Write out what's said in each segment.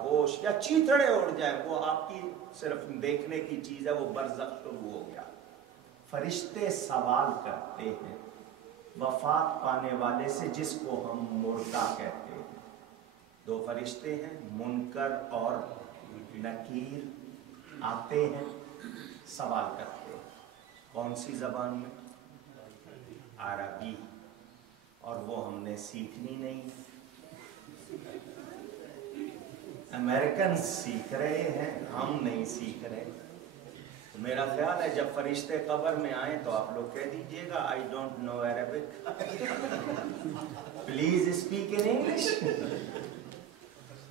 ہوش یا چیتڑے اڑ جائیں، وہ آپ کی صرف دیکھنے کی چیز ہے، وہ برزخ شروع ہو گیا۔ فرشتے سوال کرتے ہیں وفات پانے والے سے جس کو ہم مردہ کہتے ہیں۔ دو فرشتے ہیں، منکر اور نکیر، آتے ہیں سوال کرتے ہیں۔ کون سی زبان میں؟ عربی، اور وہ ہم نے سیکھنی نہیں۔ امریکن سیکھ رہے ہیں، ہم نہیں سیکھ رہے۔ تو میرا خیال ہے جب فرشتے قبر میں آئیں تو آپ لوگ کہہ دیجئے گا I don't know Arabic please speak in English۔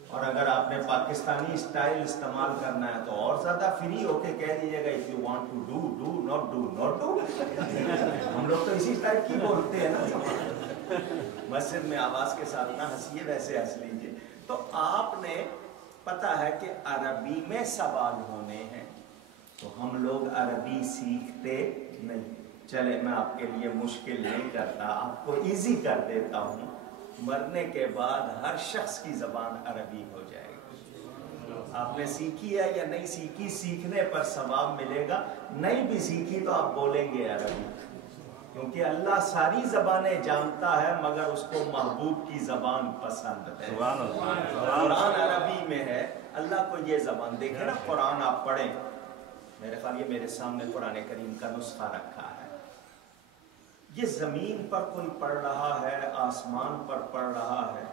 اور اگر آپ نے پاکستانی اسٹائل استعمال کرنا ہے تو اور زیادہ فری ہو کے کہہ دیجئے گا if you want to do, do, not do, not do۔ ہم لوگ تو اسی اسٹائل کی بولتے ہیں نا۔ مسجد میں آواز کے ساتھ نہ ہنسیے، ویسے ہنس لیجئے۔ تو آپ نے پتہ ہے کہ عربی میں سوال ہونے ہیں، تو ہم لوگ عربی سیکھتے نہیں۔ چلے میں آپ کے لیے مشکل نہیں کرتا، آپ کو ایزی کر دیتا ہوں۔ مرنے کے بعد ہر شخص کی زبان عربی ہو جائے گی۔ آپ نے سیکھی ہے یا نہیں سیکھی، سیکھنے پر ثواب ملے گا، نہیں بھی سیکھی تو آپ بولیں گے عربی، کیونکہ اللہ ساری زبانیں جانتا ہے مگر اس کو محبوب کی زبان پسند ہے۔ قرآن عربی میں ہے، اللہ کو یہ زبان دیکھیں نا، قرآن آپ پڑھیں، میرے خیال یہ میرے سامنے قرآن کریم کا نسخہ رکھا ہے، یہ زمین پر کوئی پڑھ رہا ہے، آسمان پر پڑھ رہا ہے،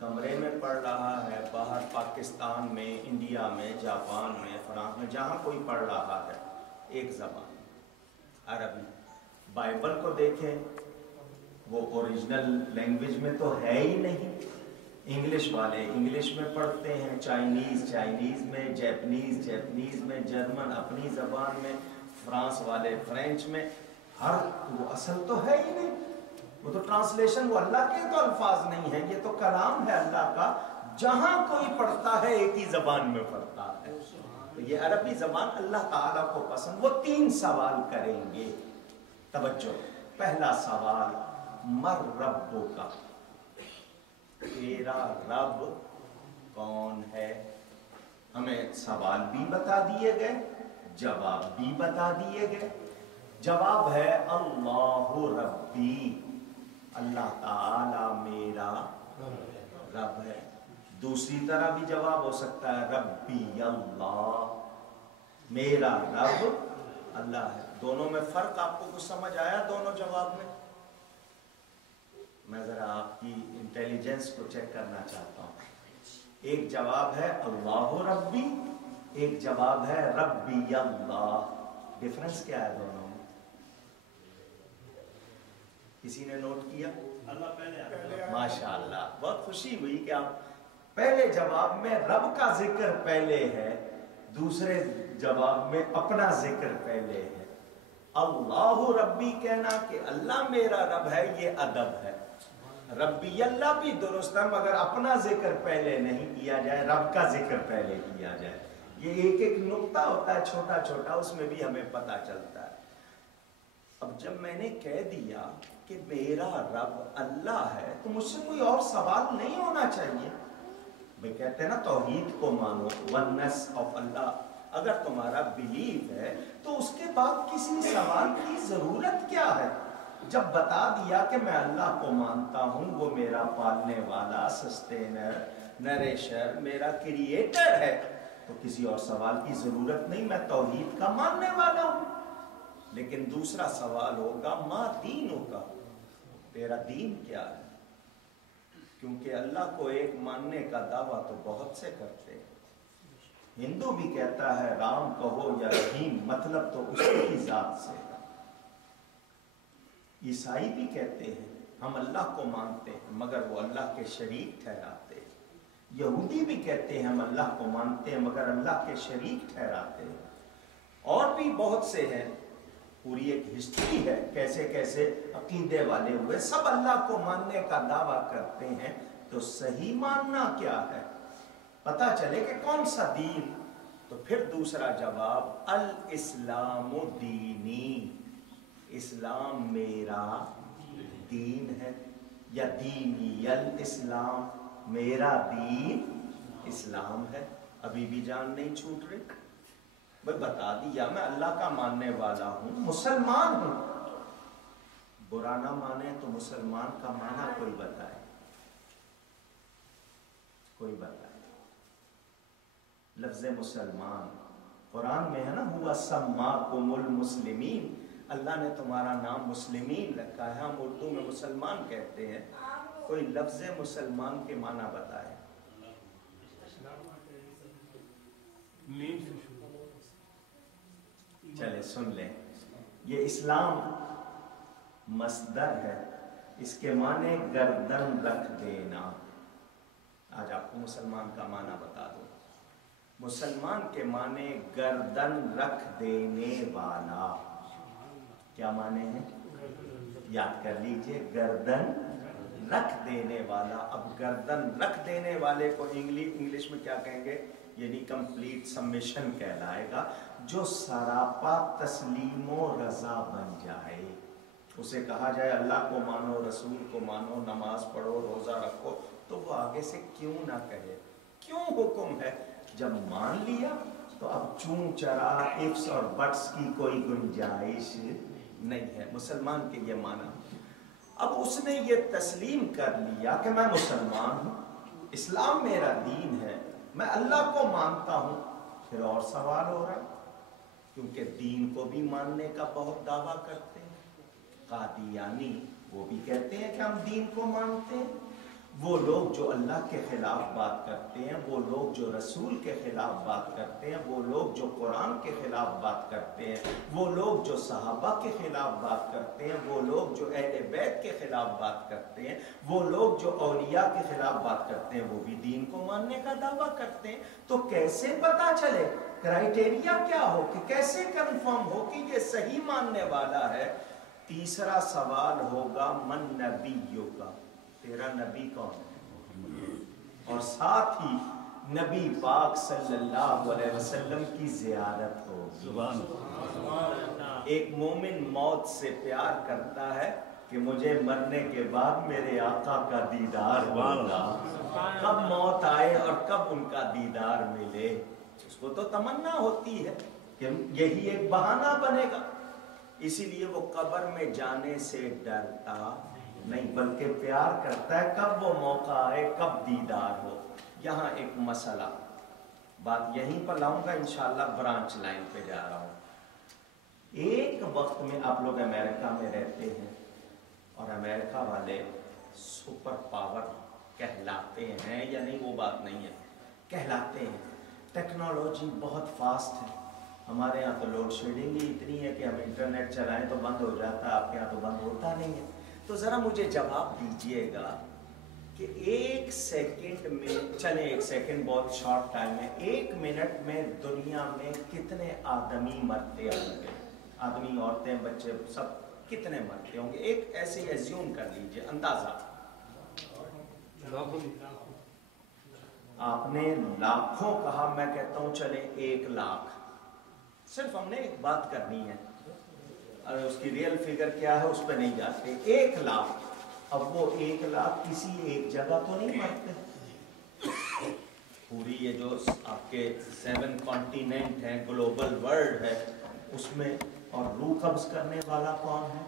کمرے میں پڑھ رہا ہے، باہر پاکستان میں، انڈیا میں، جاپان میں، فرانس میں، جہاں کوئی پڑھ رہا ہے، ایک زبان عربی۔ بائبل کو دیکھیں، وہ اوریجنل لینگویج میں تو ہے ہی نہیں۔ انگلش والے انگلش میں پڑھتے ہیں، چائنیز میں، جیپنیز میں، جرمن اپنی زبان میں، فرانس والے فرینچ میں، وہ اصل تو ہے ہی نہیں، وہ تو ٹرانسلیشن، وہ اللہ کے تو الفاظ نہیں ہیں، یہ تو کلام ہے اللہ کا، جہاں کوئی پڑھتا ہے ایک ہی زبان میں پڑھتا ہے۔ تو یہ عربی زبان اللہ تعالیٰ کو پسند۔ وہ 3 سوال کریں گے، توجہ۔ پہلا سوال، مر ربو کا، تیرا رب کون ہے؟ ہمیں سوال بھی بتا دیے گئے، جواب بھی بتا دیے گئے۔ جواب ہے اللہ ربی، اللہ تعالی میرا رب ہے۔ دوسری طرح بھی جواب ہو سکتا ہے ربی اللہ، میرا رب اللہ ہے۔ دونوں میں فرق آپ کو کچھ سمجھ آیا؟ دونوں جواب میں میں ذرا آپ کی انٹیلیجنس کو چیک کرنا چاہتا ہوں۔ ایک جواب ہے اللہ ربی، ایک جواب ہے ربی اللہ۔ ڈفرنس کیا ہے دونوں میں؟ کسی نے نوٹ کیا؟ اللہ پہلے۔ ماشاءاللہ، بہت خوشی ہوئی کہ آپ پہلے جواب میں رب کا ذکر پہلے ہے، دوسرے جواب میں اپنا ذکر پہلے ہے۔ اللہ ربی کہنا کہ اللہ میرا رب ہے، یہ ادب ہے۔ ربی اللہ بھی درست ہے مگر اپنا ذکر پہلے نہیں کیا جائے، رب کا ذکر پہلے کیا جائے۔ یہ ایک نقطہ ہوتا ہے چھوٹا چھوٹا، اس میں بھی ہمیں پتہ چلتا ہے۔ اب جب میں نے کہہ دیا کہ میرا رب اللہ ہے تو مجھ سے کوئی اور سوال نہیں ہونا چاہیے۔ میں کہتے ہیں نا توحید کو مانو، ونس آف اللہ، اگر تمہارا بلیف ہے تو اس کے بعد کسی سوال کی ضرورت کیا ہے؟ جب بتا دیا کہ میں اللہ کو مانتا ہوں، وہ میرا پالنے والا، سسٹینر، نریشر، میرا کریٹر ہے، تو کسی اور سوال کی ضرورت نہیں، میں توحید کا ماننے والا ہوں۔ لیکن دوسرا سوال ہوگا ما دین ہوگا، تیرا دین کیا ہے؟ کیونکہ اللہ کو ایک ماننے کا دعویٰ تو بہت سے کرتے ہیں۔ ہندو بھی کہتا ہے رام کہو یا رحیم، مطلب تو اس کی ذات سے۔ عیسائی بھی کہتے ہیں ہم اللہ کو مانتے ہیں مگر وہ اللہ کے شریک ٹھہراتے ہیں۔ یہودی بھی کہتے ہیں ہم اللہ کو مانتے ہیں مگر اللہ کے شریک ٹھہراتے ہیں۔ اور بھی بہت سے ہیں، پوری ایک ہسٹری ہے کیسے کیسے عقیدے والے ہوئے، سب اللہ کو ماننے کا دعویٰ کرتے ہیں۔ تو صحیح ماننا کیا ہے؟ پتہ چلے کہ کون سا دین۔ تو پھر دوسرا جواب الاسلام دینی، اسلام میرا دین ہے، یا دینی الاسلام، میرا دین اسلام۔ इस्लाम है, अभी भी जान नहीं छूट रही। भाई बता दिया मैं अल्लाह का मानने वाला हूं, मुसलमान हूं। बुरा ना माने तो मुसलमान का माना कोई बताए, कोई बताए। लफ्ज़ मुसलमान कुरान में है ना, हुवा सम्माकुमुल मुस्लिमीन, अल्लाह ने तुम्हारा नाम मुस्लिमीन रखा है। हम उर्दू में मुसलमान कहते हैं। कोई लफ्ज़ मुसलमान के माना बताए। चले सुन लें, ये इस्लाम मस्दर है, इसके माने गर्दन रख देना। आज आपको मुसलमान का माना बता दो। मुसलमान के माने गर्दन रख देने वाला। क्या माने हैं? याद कर लीजिए, गर्दन रख देने वाला। अब गर्दन रख देने वाले को इंग्लिश में क्या कहेंगे? यानी कंप्लीट सबमिशन कहलाएगा। जो सरापा तस्लीमो रजा बन जाए, उसे कहा जाए अल्लाह को मानो, रसूल को मानो, नमाज पढ़ो, रोजा रखो, तो वो आगे से क्यों ना कहे। क्यों हुक्म है? जब मान लिया तो अब चूं चरा इफ्स और बट्स की कोई गुंजाइश नहीं है। मुसलमान के ये माना। अब उसने ये तस्लीम कर लिया कि मैं मुसलमान हूं, इस्लाम मेरा दीन है, मैं अल्लाह को मानता हूं। फिर और सवाल हो रहा है, क्योंकि दीन को भी मानने का बहुत दावा करते हैं। कादियानी वो भी कहते हैं कि हम दीन को मानते हैं। वो लोग जो अल्लाह के खिलाफ बात करते हैं, वो लोग जो रसूल के खिलाफ बात करते हैं, वो लोग जो कुरान के खिलाफ बात करते हैं, वो लोग जो सहाबा के खिलाफ बात करते हैं, वो लोग जो अहले बैत के खिलाफ बात करते हैं, वो लोग जो औलिया के खिलाफ बात करते हैं, वो भी दीन को मानने का दावा करते हैं। तो कैसे पता चले, क्राइटेरिया क्या हो कि कैसे कंफर्म हो कि ये सही मानने वाला है? तीसरा सवाल होगा, मन नबीयों का, तेरा नबी कौन है? और साथ ही नबी पाक सल्लल्लाहु अलैहि वसल्लम की जियारत होगी। एक मोमिन मौत से प्यार करता है कि मुझे मरने के बाद मेरे आका का दीदार होगा। कब मौत आए और कब उनका दीदार मिले, उसको तो तमन्ना होती है कि यही एक बहाना बनेगा। इसीलिए वो कब्र में जाने से डरता नहीं, बल्कि प्यार करता है कब वो मौका आए, कब दीदार हो। यहाँ एक मसला, बात यहीं पर लाऊंगा इंशाल्लाह, ब्रांच लाइन पे जा रहा हूँ। एक वक्त में आप लोग अमेरिका में रहते हैं और अमेरिका वाले सुपर पावर कहलाते हैं या नहीं, वो बात नहीं है, कहलाते हैं। टेक्नोलॉजी बहुत फास्ट है। हमारे यहाँ तो लोड शेडिंग ही इतनी है कि हम इंटरनेट चलाएं तो बंद हो जाता है, आपके यहाँ तो बंद होता नहीं है। तो ज़रा मुझे जवाब दीजिएगा कि एक सेकंड में, चले एक सेकंड बहुत शॉर्ट टाइम है, एक मिनट में दुनिया में कितने आदमी मरते होंगे? आदमी, औरतें, बच्चे सब कितने मरते होंगे? एक ऐसे एज्यूम कर लीजिए, अंदाजा। आपने लाखों कहा, मैं कहता हूं चले 1 लाख। सिर्फ हमने एक बात करनी है, और उसकी रियल फिगर क्या है उस पर नहीं जाते। 1 लाख। अब वो 1 लाख किसी एक जगह तो नहीं मरते। पूरी ये जो आपके 7 कॉन्टिनेंट हैं, ग्लोबल वर्ल्ड है, उसमें और रूह कब्ज करने वाला कौन है?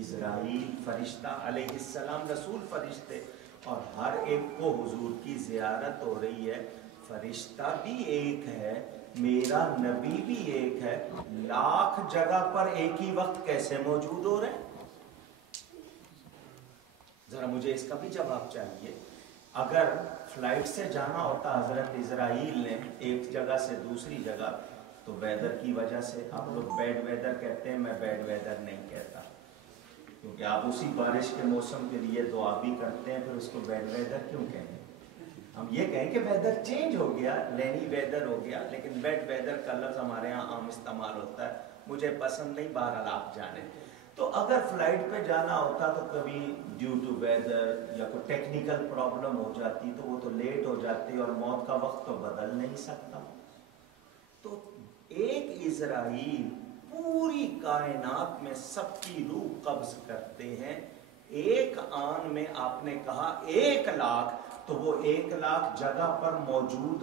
इज़राइल फरिश्ता अलैहिस्सलाम, रसूल फरिश्ते, और हर एक को हुजूर की ज़ियारत हो रही है। फरिश्ता भी एक है, मेरा नबी भी एक है। लाख जगह पर एक ही वक्त कैसे मौजूद हो रहे हैं? जरा मुझे इसका भी जवाब चाहिए। अगर फ्लाइट से जाना होता हजरत इजराइल ने एक जगह से दूसरी जगह, तो वेदर की वजह से, आप लोग बैड वेदर कहते हैं, मैं बैड वेदर नहीं कहता, क्योंकि आप उसी बारिश के मौसम के लिए दुआ भी करते हैं, फिर उसको बैड वेदर क्यों कहेंगे? हम ये कहें कि वेदर चेंज हो गया, रेनी वेदर हो गया, लेकिन बैड वेदर का लफ्ज़ हमारे यहाँ आम इस्तेमाल होता है, मुझे पसंद नहीं, बहरहाल आप जाने। तो अगर फ्लाइट पे जाना होता तो कभी ड्यू टू वेदर या कोई टेक्निकल प्रॉब्लम हो जाती तो वो तो लेट हो जाती, और मौत का वक्त तो बदल नहीं सकता। तो एक इजराइल पूरी कायनात में सबकी रूह कब्ज करते हैं। एक आन में आपने कहा 1 लाख, تو وہ 1 لاکھ جگہ پر موجود